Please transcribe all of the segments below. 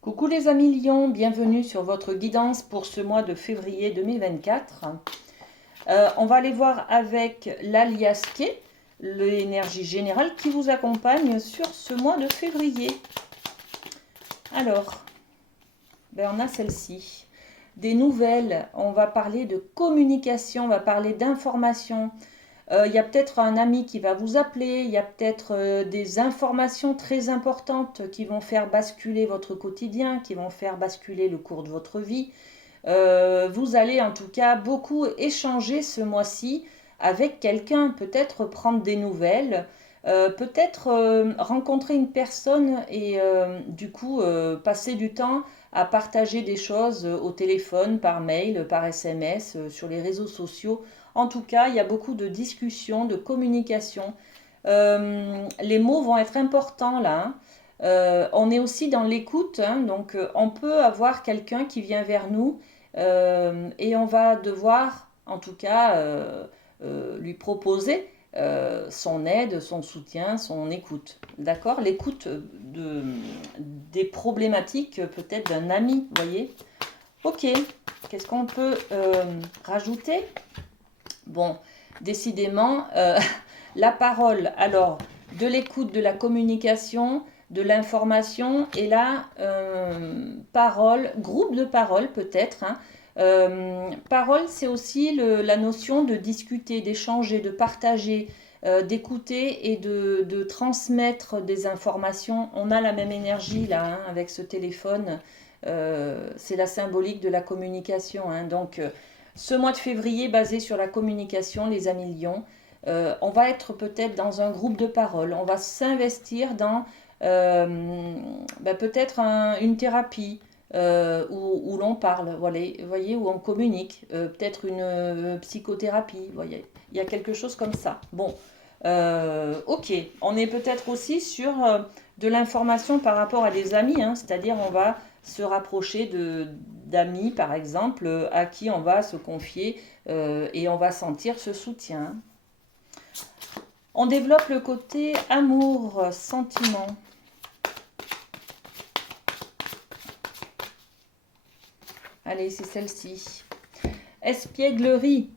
Coucou les amis Lion, bienvenue sur votre guidance pour ce mois de février 2024. On va aller voir avec l'alias K, l'énergie générale qui vous accompagne sur ce mois de février. Alors, on a celle-ci. Des nouvelles, on va parler de communication, on va parler d'information. Il y a peut-être un ami qui va vous appeler, il y a peut-être des informations très importantes qui vont faire basculer votre quotidien, qui vont faire basculer le cours de votre vie. Vous allez en tout cas beaucoup échanger ce mois-ci avec quelqu'un, peut-être prendre des nouvelles, peut-être rencontrer une personne et du coup passer du temps à partager des choses au téléphone, par mail, par SMS, sur les réseaux sociaux. En tout cas, il y a beaucoup de discussions, de communication. Les mots vont être importants là, hein. On est aussi dans l'écoute, hein, donc on peut avoir quelqu'un qui vient vers nous et on va devoir, en tout cas, lui proposer son aide, son soutien, son écoute. D'accord? L'écoute des problématiques peut-être d'un ami, vous voyez? Ok, qu'est-ce qu'on peut rajouter? Bon, décidément, la parole, alors, de l'écoute, de la communication, de l'information, et là, parole, groupe de parole peut-être, hein. Parole, c'est aussi la notion de discuter, d'échanger, de partager, d'écouter et de transmettre des informations. On a la même énergie là, hein, avec ce téléphone. C'est la symbolique de la communication, hein. Donc, ce mois de février basé sur la communication, les amis Lions, on va être peut-être dans un groupe de parole, on va s'investir dans peut-être une thérapie où l'on parle, voilà, voyez, où on communique, peut-être une psychothérapie, voyez, il y a quelque chose comme ça. Bon, ok, on est peut-être aussi sur de l'information par rapport à des amis, hein, c'est-à-dire on va se rapprocher d'amis, par exemple, à qui on va se confier et on va sentir ce soutien. On développe le côté amour, sentiment. Allez, c'est celle-ci. Espièglerie.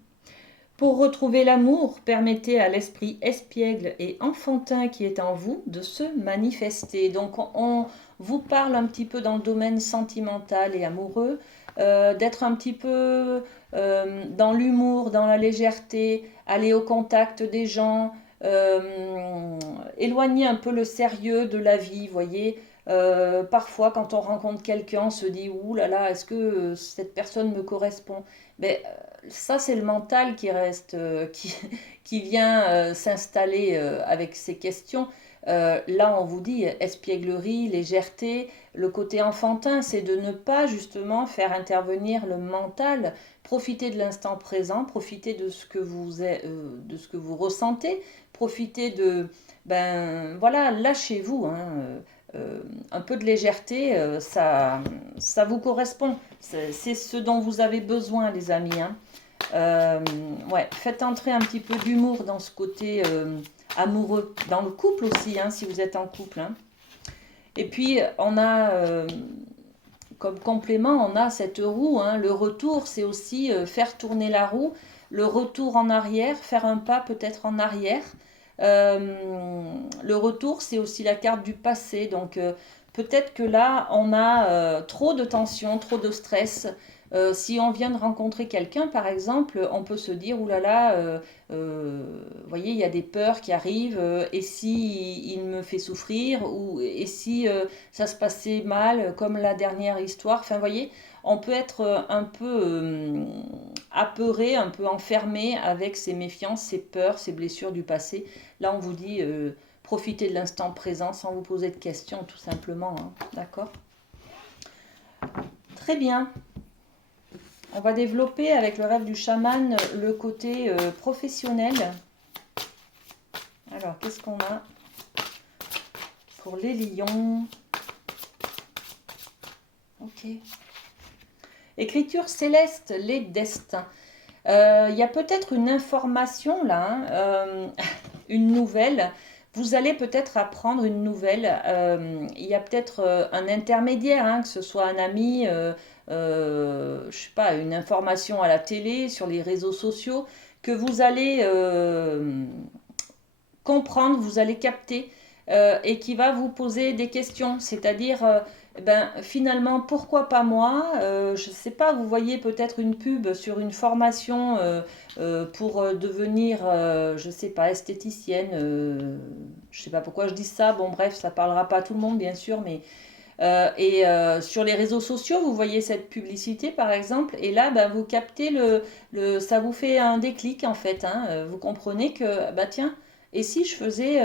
Pour retrouver l'amour, permettez à l'esprit espiègle et enfantin qui est en vous de se manifester. Donc on vous parle un petit peu dans le domaine sentimental et amoureux, d'être un petit peu dans l'humour, dans la légèreté, aller au contact des gens, éloigner un peu le sérieux de la vie, voyez. Parfois, quand on rencontre quelqu'un, on se dit ouh là là, est-ce que cette personne me correspond? Mais ça, c'est le mental qui reste, qui vient s'installer avec ces questions. Là, on vous dit espièglerie, légèreté. Le côté enfantin, c'est de ne pas justement faire intervenir le mental. Profitez de l'instant présent, profitez de ce que de ce que vous ressentez, profitez de, ben voilà, lâchez-vous, hein. Un peu de légèreté, ça vous correspond. C'est ce dont vous avez besoin, les amis, hein. Ouais, faites entrer un petit peu d'humour dans ce côté amoureux, dans le couple aussi, hein, si vous êtes en couple, hein. Et puis, on a, comme complément, on a cette roue, hein. Le retour, c'est aussi faire tourner la roue. Le retour en arrière, faire un pas peut-être en arrière. Le retour, c'est aussi la carte du passé. Donc, peut-être que là, on a trop de tension, trop de stress. Si on vient de rencontrer quelqu'un, par exemple, on peut se dire, oulala, vous voyez, il y a des peurs qui arrivent, et si il me fait souffrir, ou et si ça se passait mal, comme la dernière histoire, enfin, vous voyez, on peut être un peu apeuré, un peu enfermé avec ses méfiances, ses peurs, ses blessures du passé. Là, on vous dit, profitez de l'instant présent sans vous poser de questions, tout simplement, hein. D'accord? Très bien. On va développer avec le rêve du chaman le côté professionnel. Alors, qu'est-ce qu'on a pour les lions? Ok. Écriture céleste, les destins. Il y a peut-être une information là, hein, une nouvelle. Vous allez peut-être apprendre une nouvelle. Il y a peut-être un intermédiaire, hein, que ce soit un ami, je sais pas, une information à la télé, sur les réseaux sociaux, que vous allez comprendre, vous allez capter et qui va vous poser des questions. C'est-à-dire, ben, finalement, pourquoi pas moi? Je ne sais pas, vous voyez peut-être une pub sur une formation pour devenir, je ne sais pas, esthéticienne. Je ne sais pas pourquoi je dis ça. Bon, bref, ça parlera pas à tout le monde, bien sûr, mais sur les réseaux sociaux, vous voyez cette publicité par exemple, et là, bah, vous captez ça vous fait un déclic en fait, hein. Vous comprenez que, bah tiens, et si je faisais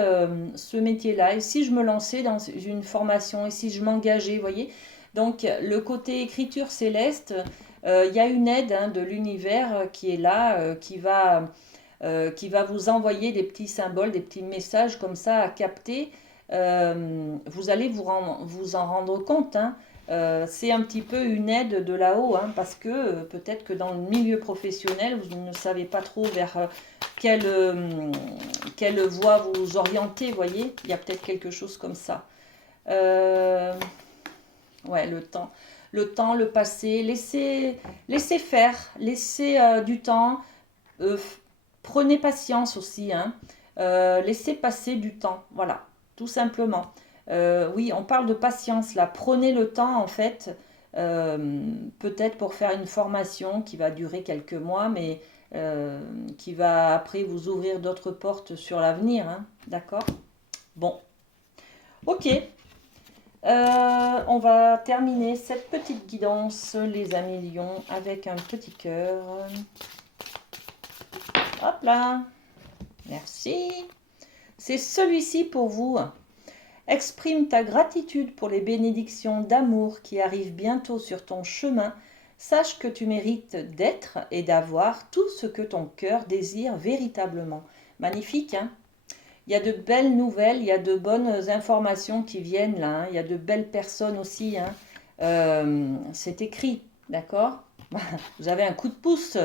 ce métier-là, et si je me lançais dans une formation, et si je m'engageais, vous voyez. Donc le côté écriture céleste, il y a une aide, hein, de l'univers qui est là, qui va vous envoyer des petits symboles, des petits messages comme ça à capter. Vous allez vous en rendre compte, hein. C'est un petit peu une aide de là-haut, hein, parce que peut-être que dans le milieu professionnel, vous ne savez pas trop vers quelle voie vous orienter, vous voyez. Il y a peut-être quelque chose comme ça. Euh, ouais, le passé, laissez faire, laissez du temps. Euh, Prenez patience aussi, hein. Laissez passer du temps, voilà, tout simplement. Oui, on parle de patience là. Prenez le temps en fait, peut-être pour faire une formation qui va durer quelques mois, mais qui va après vous ouvrir d'autres portes sur l'avenir, hein. D'accord? Bon, ok. On va terminer cette petite guidance, les amis lions, avec un petit cœur. Hop là. Merci. C'est celui-ci pour vous. Exprime ta gratitude pour les bénédictions d'amour qui arrivent bientôt sur ton chemin. Sache que tu mérites d'être et d'avoir tout ce que ton cœur désire véritablement. Magnifique, hein? Il y a de belles nouvelles, il y a de bonnes informations qui viennent là, hein. Il y a de belles personnes aussi, hein. C'est écrit, d'accord? Vous avez un coup de pouce.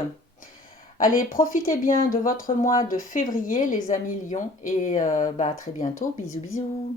Allez, profitez bien de votre mois de février, les amis lions, et bah, à très bientôt. Bisous, bisous.